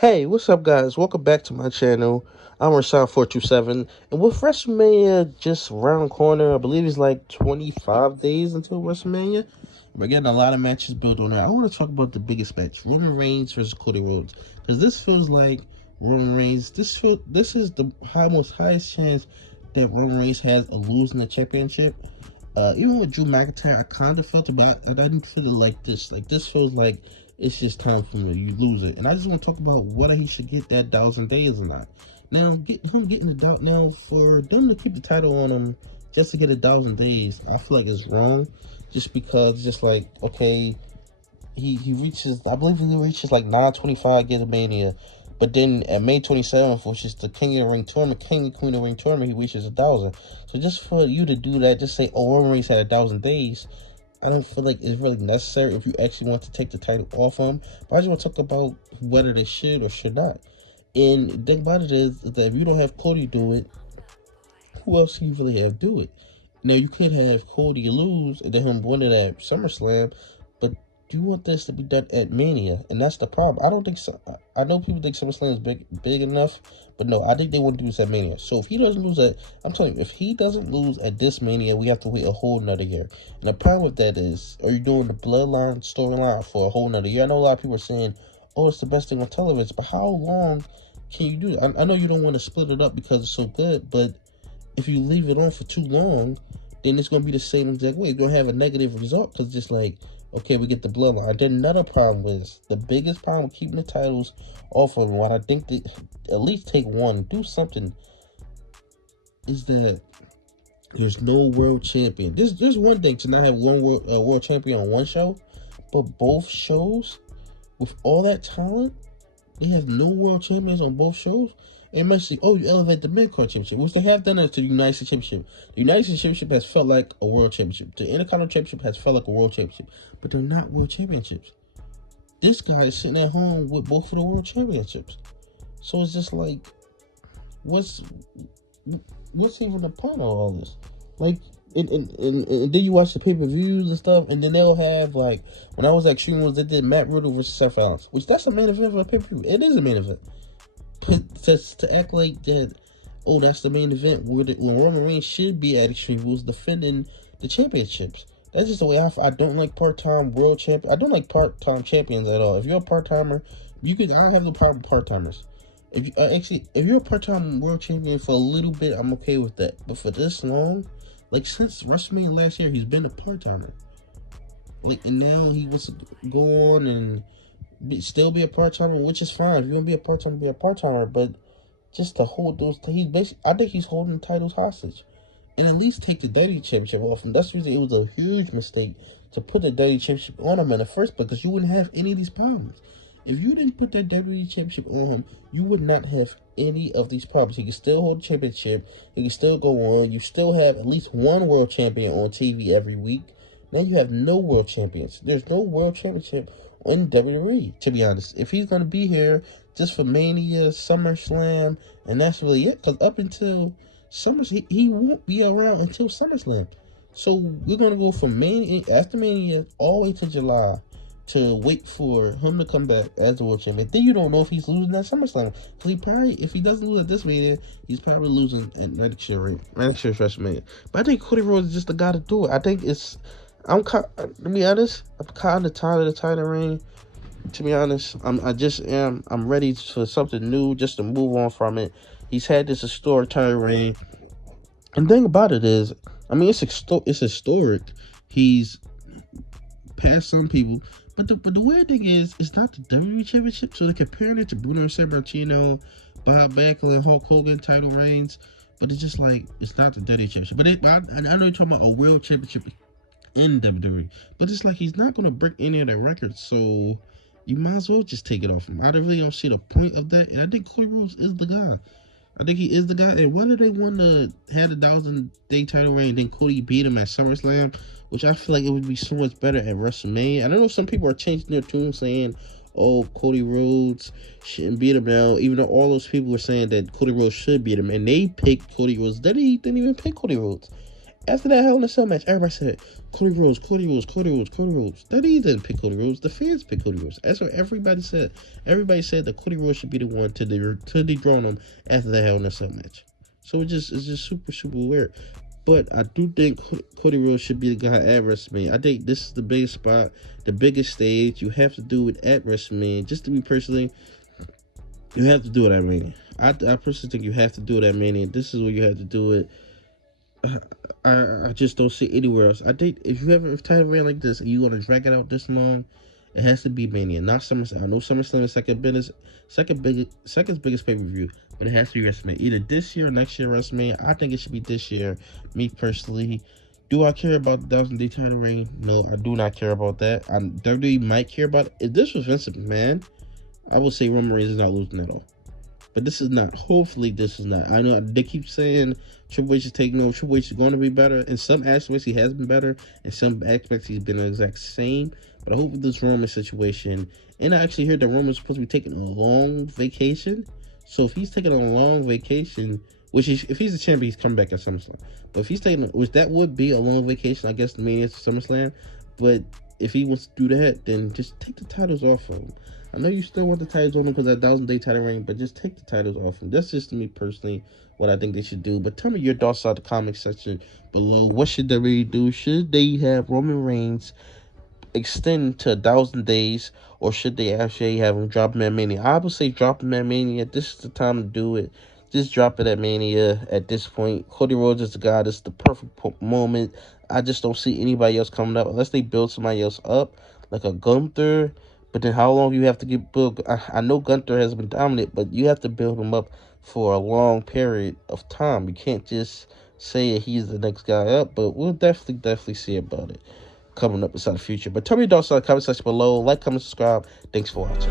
Hey, what's up, guys? Welcome back to my channel. I'm Rashawn427, and with WrestleMania just round corner, I believe it's like 25 days until WrestleMania. We're getting a lot of matches built on there. I want to talk about the biggest match: Roman Reigns versus Cody Rhodes, because this feels like Roman Reigns. This is the most highest chance that Roman Reigns has of losing the championship. Even with Drew McIntyre, I kind of felt it, but I didn't feel it like this. Like, this feels like it's just time for me. You lose it. And I just want to talk about whether he should get that 1,000 days or not. Now, getting the doubt now for them to keep the title on him just to get 1,000 days, I feel like it's wrong. Just because, just like, okay, he reaches, I believe he reaches like 925 get a Mania. But then at May 27th, which is the King of the Ring tournament, King and Queen of the Ring tournament, he reaches 1,000. So just for you to do that, just say, oh, Roman Reigns had 1,000 days, I don't feel like it's really necessary if you actually want to take the title off him. But I just want to talk about whether they should or should not. And the thing about it is that if you don't have Cody do it, who else do you really have do it? Now, you could have Cody lose and then him win it at SummerSlam, but do you want this to be done at Mania? And that's the problem. I don't think so. I know people think SummerSlam is big enough, but no, I think they want to do this at Mania. So if he doesn't lose I'm telling you, if he doesn't lose at this Mania, we have to wait a whole nother year. And the problem with that is, are you doing the Bloodline storyline for a whole nother year? I know a lot of people are saying, oh, it's the best thing on television, but how long can you do it? I know you don't want to split it up because it's so good, but if you leave it on for too long, then it's going to be the same exact way. You're going to have a negative result because just like, okay, we get the bloodline. Then another problem is, the biggest problem with keeping the titles off of what I think they at least take one, do something, is that there's no world champion. There's one thing to not have one world champion on one show, but both shows, with all that talent, they have no world champions on both shows. And must say, oh, you elevate the mid-card championship, which they have done it to the United States Championship. The United States Championship has felt like a world championship. The Intercontinental Championship has felt like a world championship. But they're not world championships. This guy is sitting at home with both of the world championships. So it's just like, what's even the point of all this? Like, and then you watch the pay-per-views and stuff, and then they'll have, like, when I was at Extreme Rules, they did Matt Riddle versus Seth Rollins, which that's a main event for a pay-per-view. It is a main event. But to act like that, oh, that's the main event when Roman Reigns should be at Extreme Rules defending the championships. That's just the way I don't like part-time world champion. I don't like part-time champions at all. If you're a part-timer, I don't have no problem with part-timers. If you if you're a part-time world champion for a little bit, I'm okay with that. But for this long, like since WrestleMania last year, he's been a part-timer. Like, and now he wants to go on and still be a part-timer, which is fine. If you want to be a part-timer, be a part-timer. But just to hold those, I think he's holding titles hostage. And at least take the WWE Championship off him. That's the reason it was a huge mistake to put the WWE Championship on him in the first place, because you wouldn't have any of these problems. If you didn't put that WWE Championship on him, you would not have any of these problems. He can still hold the championship. He can still go on. You still have at least one world champion on TV every week. Now you have no world champions. There's no world championship in WWE, to be honest. If he's going to be here just for Mania, SummerSlam, and that's really it, because up until SummerSlam, he won't be around until SummerSlam. So we're going to go from Mania, after Mania, all the way to July to wait for him to come back as the world champion. Then you don't know if he's losing at SummerSlam. Because he probably, if he doesn't lose at this Mania, he's probably losing at next year's WrestleMania. But I think Cody Rhodes is just the guy to do it. I think to be honest, I'm kind of tired of the title reign. To be honest, I'm ready for something new, just to move on from it. He's had this historic title reign. And the thing about it is, I mean, it's historic. He's past some people. But the weird thing is, it's not the WWE Championship, so they're comparing it to Bruno Sammartino, Bob Backlund, Hulk Hogan title reigns. But it's just like, it's not the WWE Championship. But I know you're talking about a world championship in WWE, but it's like he's not going to break any of their records, so you might as well just take it off him. I really don't see the point of that, and I think Cody Rhodes is the guy. I think he is the guy, and whether they want to have the 1,000-day title reign and then Cody beat him at SummerSlam, which I feel like it would be so much better at WrestleMania. I don't know if some people are changing their tune, saying, oh, Cody Rhodes shouldn't beat him now, even though all those people were saying that Cody Rhodes should beat him, and they picked Cody Rhodes. They didn't even pick Cody Rhodes. After that Hell in a Cell match, everybody said, Cody Rhodes, Cody Rhodes, Cody Rhodes, Cody Rhodes. That he didn't pick Cody Rhodes. The fans picked Cody Rhodes. That's what everybody said. Everybody said that Cody Rhodes should be the one to dethrone him after the Hell in a Cell match. So it's just super, super weird. But I do think Cody Rhodes should be the guy at WrestleMania. I think this is the biggest spot, the biggest stage. You have to do it at WrestleMania. Just to be personally, you have to do it at Mania. I personally think you have to do it at Mania. This is where you have to do it. I just don't see anywhere else. I think if you have a title reign like this and you want to drag it out this long, it has to be Mania, not SummerSlam. I know SummerSlam is second biggest pay-per-view, but it has to be WrestleMania. Either this year or next year WrestleMania. I think it should be this year. Me personally. Do I care about the 1,000-day title reign? No, I do not care about that. WWE might care about it. If this was Vince McMahon, I would say Roman Reigns is not losing at all. But this is not. Hopefully, this is not. I know they keep saying Triple H is taking over. Triple H is going to be better. In some aspects, he has been better. In some aspects, he's been the exact same. But I hope with this Roman situation, and I actually heard that Roman's supposed to be taking a long vacation. So if he's taking a long vacation, if he's the champion, he's coming back at SummerSlam. But if he's taking, which that would be a long vacation, I guess the Mania to SummerSlam. But if he wants to do that, then just take the titles off of him. I know you still want the titles on him because that 1,000-day title reign, but just take the titles off him. That's just me personally what I think they should do. But tell me your thoughts in the comment section below. What should they really do? Should they have Roman Reigns extend to 1,000 days, or should they actually have him drop him at Mania? I would say drop him at Mania. This is the time to do it. Just drop it at Mania at this point. Cody Rhodes is the guy. This is the perfect moment. I just don't see anybody else coming up unless they build somebody else up, like a Gunther. But then how long you have to get built? I know Gunther has been dominant, but you have to build him up for a long period of time. You can't just say he's the next guy up, but we'll definitely see about it coming up inside the future. But tell me your thoughts in the comment section below. Like, comment, subscribe. Thanks for watching.